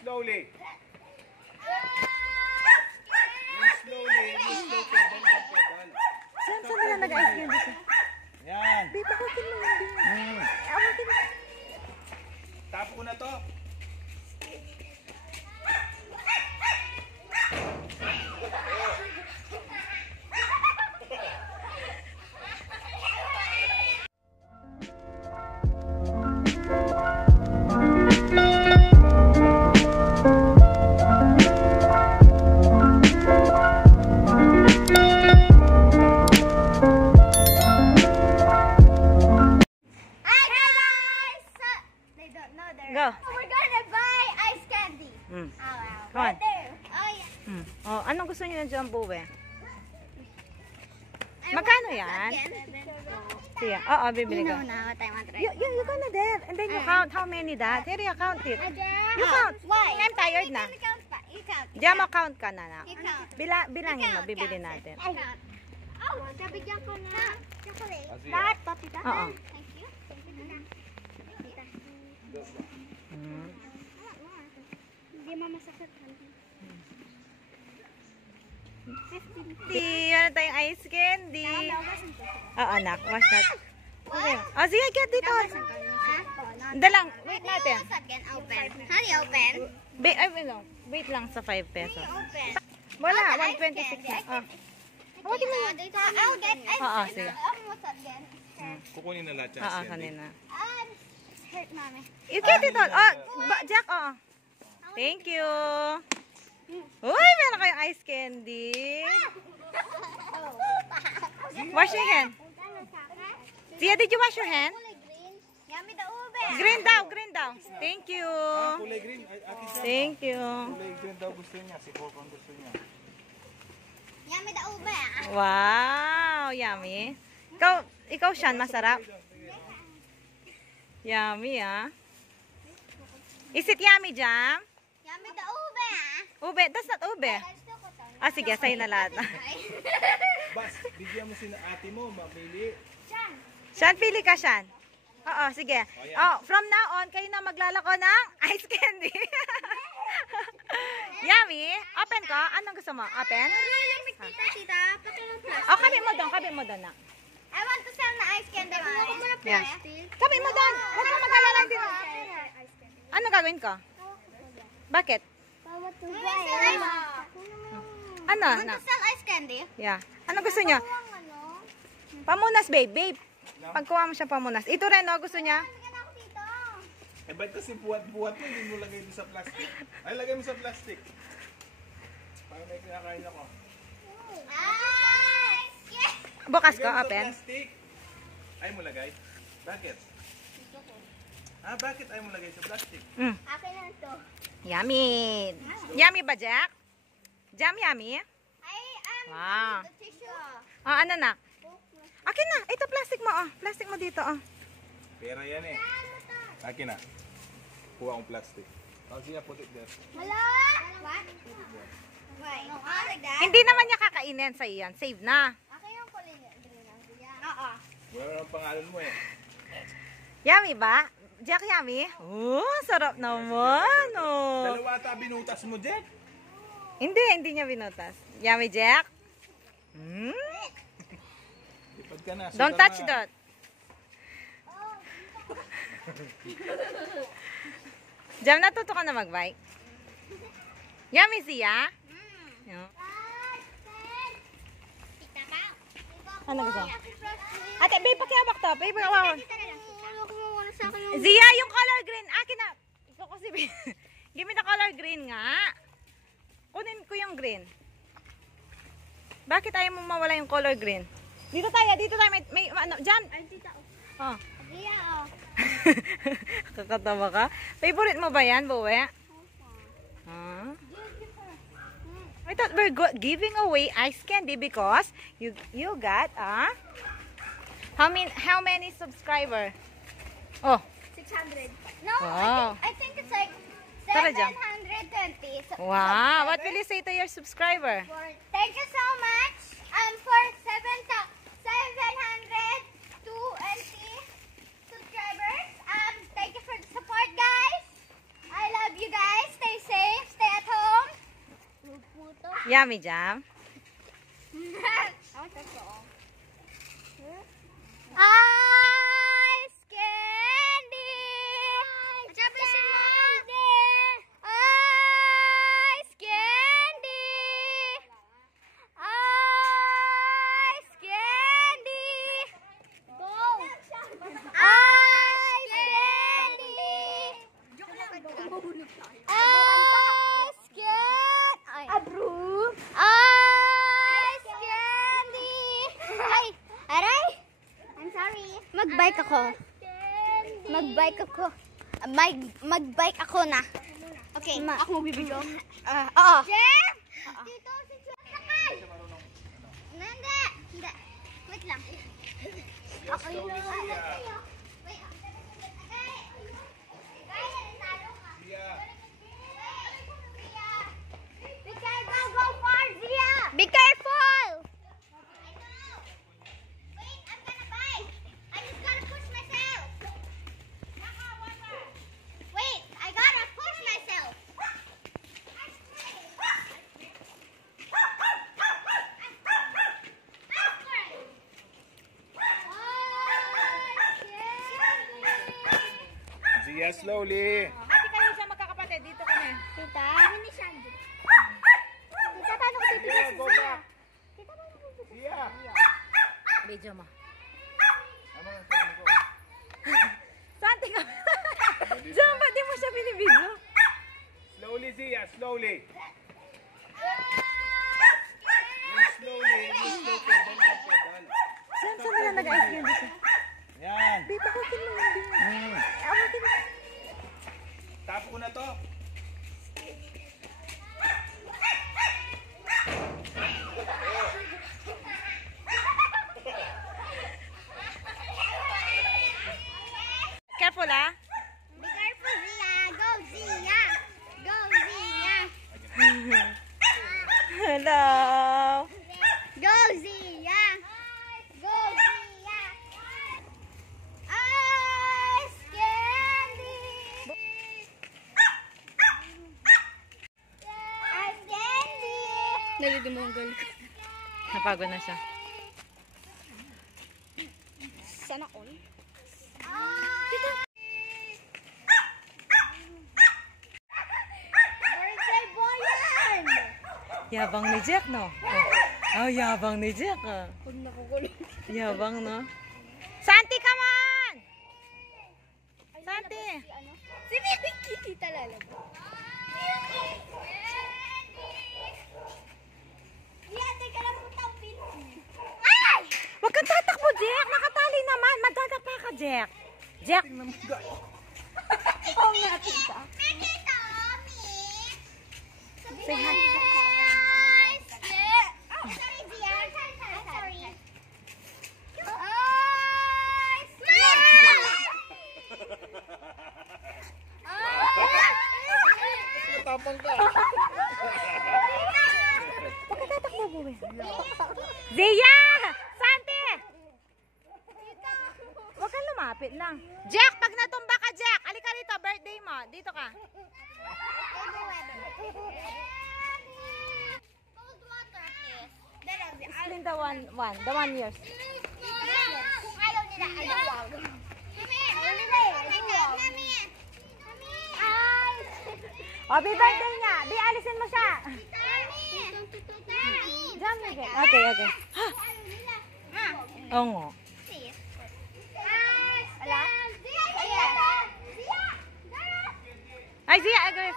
slowly. Slowly. Slow pedal. Saan nila nag-ice cream dito? Yan. Babe, pakutin mo hindi. Awatin mo. Tapo ko na to. Go. We're gonna buy ice candy. Mm. Oh, Come on. right there. Oh, yeah. Oh, anong gusto niyo ng jumbo eh? Magkano yan? Sige. Oo, bibili ko. You know now what I want right You're gonna there. And then you count how many that. Here you count it. You count. Why? I'm tired na. You count pa. You count. Diyan mo count ka na. You count. Bilangin mo, bibili natin. I count. Oh, nabigyan ko na. Chocolate. Asia. Lahat pa, tita? Oo. Thank you. Thank you, tita. Tita. Hindi mamasakit. 15. Ano tayong ice candy? Oo, anak. Wash that. Okay. Oh, sige, get dito. Dalang, wait natin. Open. How do you open? Wait lang sa 5 pesos. Open. Wala, 126 na. Oh. I'll get ice Oo, cream. sige. Almost again. Kukunin na lahat yan. Oo, Sandy. kanina. Hurt, mommy. You get it all. Oh, Jack, oh. Thank you. Uy, meron kayong ice candy. Wash your hand. Tia, did you wash your hand? Yummy the ube. Green daw. Thank you. Kulay green. Akin siya. Thank you. Kulay green daw gusto niya. Si Popong gusto niya. Yummy the ube. Wow, yummy. Ikaw Sean, masarap. Yummy, ah. Is it yummy, Jam? Yummy the ube. Ube, that's not ube. Ah, sige, sa'yo na lahat. Bas, bigyan mo si ate mo. Mamili. Sean, pili ka, Sean. Oo, sige. Oh, from now on, kayo na maglalako ng ice candy. Yummy. Open ko. Anong gusto mo? Open? Tita, pakilang Oh, kabi mo doon na. I want to sell na ice candy. Kuha ko muna Yeah. plastic. Kabi mo doon. Huwag mo mag-alala din. Ano gagawin ko? Bakit? Ano? Want to sell ice candy? Yeah. Ano gusto niya? Pamunas, babe. Pagkuha mo siya pamunas. Ito rin, no? Gusto niya? Bigyan ako dito. Eh, ba't kasi buhat-buhat mo? Hindi mo lagay mo sa plastic. Ay, lagay mo sa plastic. Parang may kinakain ako. Yes! Bukas ko, Lagay mo sa open. plastic. Ay mo lagay? Bakit? Bakit ay mo lagay sa plastic? Mm. Akin na to. Yummy. Yummy ba, Jack? Jam yummy? Wow. The tissue. Oh, ano na? Akin na. Ito, plastic mo, oh. Plastic mo dito, oh. Pera yan eh. Akin na. Kuha akong plastic. Oh, siya, put it there. Hello? What? Why? No, like that. Hindi naman niya kakainin sa iyan. Save na. Akin yung kulay niya. Oo. Wala ang pangalan mo eh. Yummy ba? Jack, yummy? Oh, sarap naman, oh. Dalawa ata binutas mo, Jack. Hindi niya binutas. Yummy, Jack? Mm? Ipad ka na. Don't touch that. Jam, natuto ka na mag-bike? Yummy siya? Yeah. Ano gusto? Ate, babe, pakiabak to. Babe, pakiabak. Zia, yung color green. Akin na. Ikaw kasi, give me the color green nga. Kunin ko yung green. Bakit ayaw mo mawala yung color green? Dito tayo. May ano, dyan. Ay, tita. Oh. Iya, oh. Kakatawa ka. Favorite mo ba yan, Bowe? Huh? I thought we're giving away ice candy because you got how many subscriber? Oh. 600. No, Wow. I think it's like Tara dyan. 720. Wow. What will you say to your subscriber? Thank you so much. For 720 subscribers. Thank you for the support, guys. I love you guys. Stay safe. Yummy jam. Ice candy. Ice candy. Ice candy. Go. Ice candy. Ice candy. Approve. Ice candy. Ay, aray. I'm sorry. Mag-bike ako. Mag-bike ako. Mag-bike ako na. Okay, ako magbibidyo. Oo. Jeff! Dito si Jeff. Sakay! Hindi. Hindi. Wait lang. Ako yung wait. Be careful, go far, Zia! Be careful! Wait, I'm gonna bite. I just gotta push myself. Wait, I gotta push myself. Zia, slowly. Ate kayo siya magkakapatid. Dito kami. Tita? Hindi siya. Tita, paano ko Zia, titigil go sa back. Tita, paano ko titigil? Zia. Video mo. Ano ang sabi ko? Santi ka. Diyan ba? Di mo siya binibidyo? Slowly, Zia, slowly. Slowly, slow pedal, pedal. Saan nila nag-ice cream dito? Yan. Dito ko tinulong. Tapo ko na to. Careful ah. Be careful, Zia. Go, Zia. Go, Zia. Hello. Go, Zia. Go, Zia. Ice candy. Ice candy. Nalilimonggal ko. Napagod na siya. Sana all. Birthday boy yan! Yabang ni Jack, no? Oh, yabang ni Jack, ah. Huwag nakukulong. Yabang, no? Santi, come on! Santi! Si Baby Kitty talaga. Ay! Huwag kang tatakbo, Jack! Nakatali naman! Madadapa ka, Jack! Jack! Oo nga, tita. Tita, Say hi. Sorry, Zia. Sorry. Matapang ka. Huwag kang tatakbo, buwi. Zia! Santi! Huwag kang lumapit lang. Jack, pag natumba ka, Jack! Alika rito, birthday mo. Dito ka. Cold water, please. Explain the one years. Kung ayaw nila, ayaw. Mami! Happy birthday niya! Di, alisin mo siya! Diyan, okay. Okay, okay. Oo nga. Wala? Ay, Zia, agree.